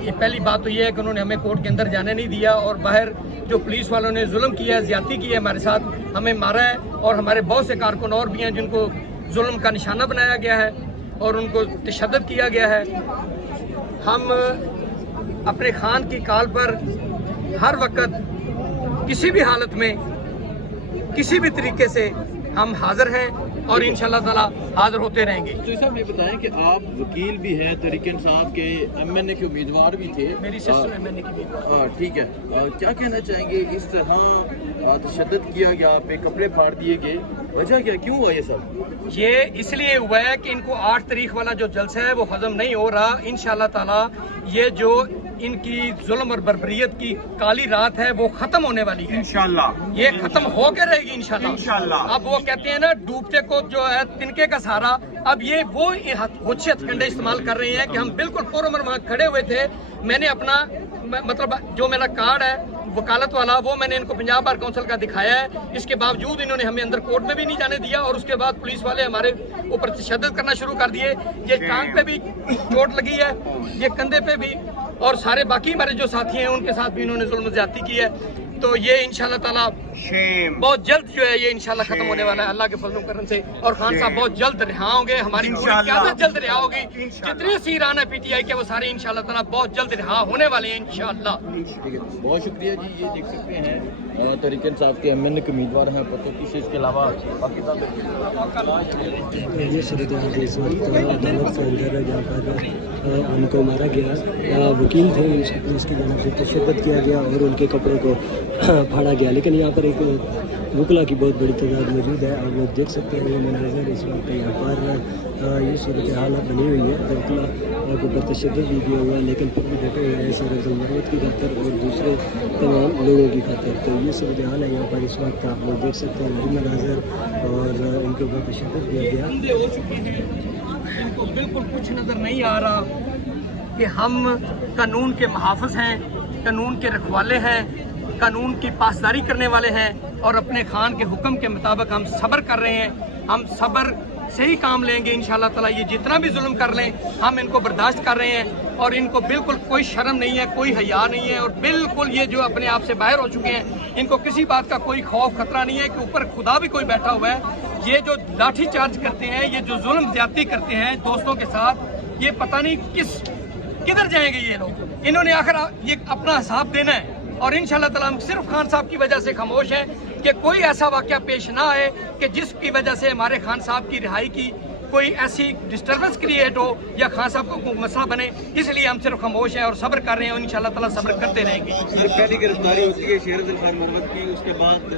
ये पहली बात तो ये है कि उन्होंने हमें कोर्ट के अंदर जाने नहीं दिया और बाहर जो पुलिस वालों ने जुल्म किया है, ज्यादती की है हमारे साथ, हमें मारा है और हमारे बहुत से कारकुन और भी हैं जिनको जुल्म का निशाना बनाया गया है और उनको तशद्दुद किया गया है। हम अपने खान की कॉल पर हर वक्त किसी भी हालत में किसी भी तरीके से हम हाजिर हैं और इंशाअल्लाह ताला हाजिर होते रहेंगे। तो साहब ये बताएं कि आप वकील भी हैं, तहरीक इंसाफ के MNA के उम्मीदवार भी थे। मेरी सिस्टर MNA की भी। ठीक है, क्या कहना चाहेंगे? इस तरह तशद्दुद किया गया, आप पे कपड़े फाड़ दिए गए, वजह क्या, क्यों हुआ ये सब? ये इसलिए हुआ है कि इनको 8 तारीख वाला जो जलसा है वो हजम नहीं हो रहा। इंशाअल्लाह ताला ये जो इनकी जुल्म और बर्बरियत की काली रात है वो खत्म होने वाली है इंशाअल्लाह। ये खत्म हो के रहेगी इंशाअल्लाह। अब वो कहते हैं ना, डूबते को जो है तिनके का सहारा, अब ये वो होच्छे हथकंडे इस्तेमाल कर रहे हैं कि हम बिल्कुल पुरअमन वहाँ खड़े हुए थे। मैंने अपना मतलब जो मेरा कार्ड है वकालत वाला वो मैंने इनको पंजाब बार काउंसिल का दिखाया है, इसके बावजूद इन्होंने हमें अंदर कोर्ट में भी नहीं जाने दिया और उसके बाद पुलिस वाले हमारे ऊपर तशद्दुद करना शुरू कर दिए। ये टांग पे भी चोट लगी है, ये कंधे पे भी, और सारे बाकी हमारे जो साथी हैं उनके साथ भी इन्होंने जुल्म ज्यादती की है। तो ये इंशाल्लाह ताला बहुत जल्द जो है ये इंशाल्लाह खत्म होने वाला है अल्लाह के फजल करम से, और खान साहब बहुत जल्द रिहा होंगे, हमारी क़यादत जल्द रिहा होगी। जितने सीरान है PTI के वो सारे इंशाल्लाह ताला बहुत जल्द रिहा होने वाले हैं इंशाल्लाह। बहुत शुक्रिया जी। ये देख सकते हैं तहरीक इंसाफ के MNA के उम्मीदवार हैं पतो की, इसके अलावा बाकी ये सूरत इस वक्त अदालत के अंदर जहाँ पर उनको मारा गया, वकील थे उसकी जानिब से तशद्दुद किया गया और उनके कपड़ों को फाड़ा गया। लेकिन यहाँ पर एक वकला की बहुत बड़ी तादाद मौजूद है, आप लोग देख सकते हैं ये मंजर इस वक्त यहाँ पर ये सूरत हालत बनी हुई है। वकला के ऊपर तशद्दुद भी दिया हुआ है लेकिन फिर भी बैठे हुए हैं सर ज़रूरत की खातर और दूसरे तमाम लोगों की खातर। तो ये सूरत हाल है यहाँ पर इस वक्त, आप लोग देख सकते हैं वही मनाजर, और इनके ऊपर तशद्दुद दिया गया। अंधे हो चुके हैं, इनको बिल्कुल कुछ नजर नहीं आ रहा कि हम कानून के मुहाफ़िज़ हैं, कानून के रखवाले हैं, कानून की पासदारी करने वाले हैं और अपने खान के हुक्म के मुताबिक हम सब्र कर रहे हैं। हम सब्र से ही काम लेंगे इंशाअल्लाह ताला। ये जितना भी जुल्म कर लें हम इनको बर्दाश्त कर रहे हैं और इनको बिल्कुल कोई शर्म नहीं है, कोई हया नहीं है, और बिल्कुल ये जो अपने आप से बाहर हो चुके हैं, इनको किसी बात का कोई खौफ खतरा नहीं है कि ऊपर खुदा भी कोई बैठा हुआ है। ये जो लाठी चार्ज करते हैं, ये जो जुल्म ज्यादती करते हैं दोस्तों के साथ, ये पता नहीं किधर जाएंगे ये लोग। इन्होंने आखिर ये अपना हिसाब देना है और इंशाअल्लाह ताला हम सिर्फ खान साहब की वजह से खामोश हैं कि कोई ऐसा वाक़या पेश ना आए कि जिसकी वजह से हमारे खान साहब की रिहाई की कोई ऐसी डिस्टर्बेंस क्रिएट हो या खान साहब को कोई मसला बने। इसलिए हम सिर्फ खामोश हैं और सब्र कर रहे हैं और इंशाअल्लाह ताला सब्र करते रहेंगे। पहली गिरफ्तारी होती है शेर अफजल खान मोहम्मद की, उसके बाद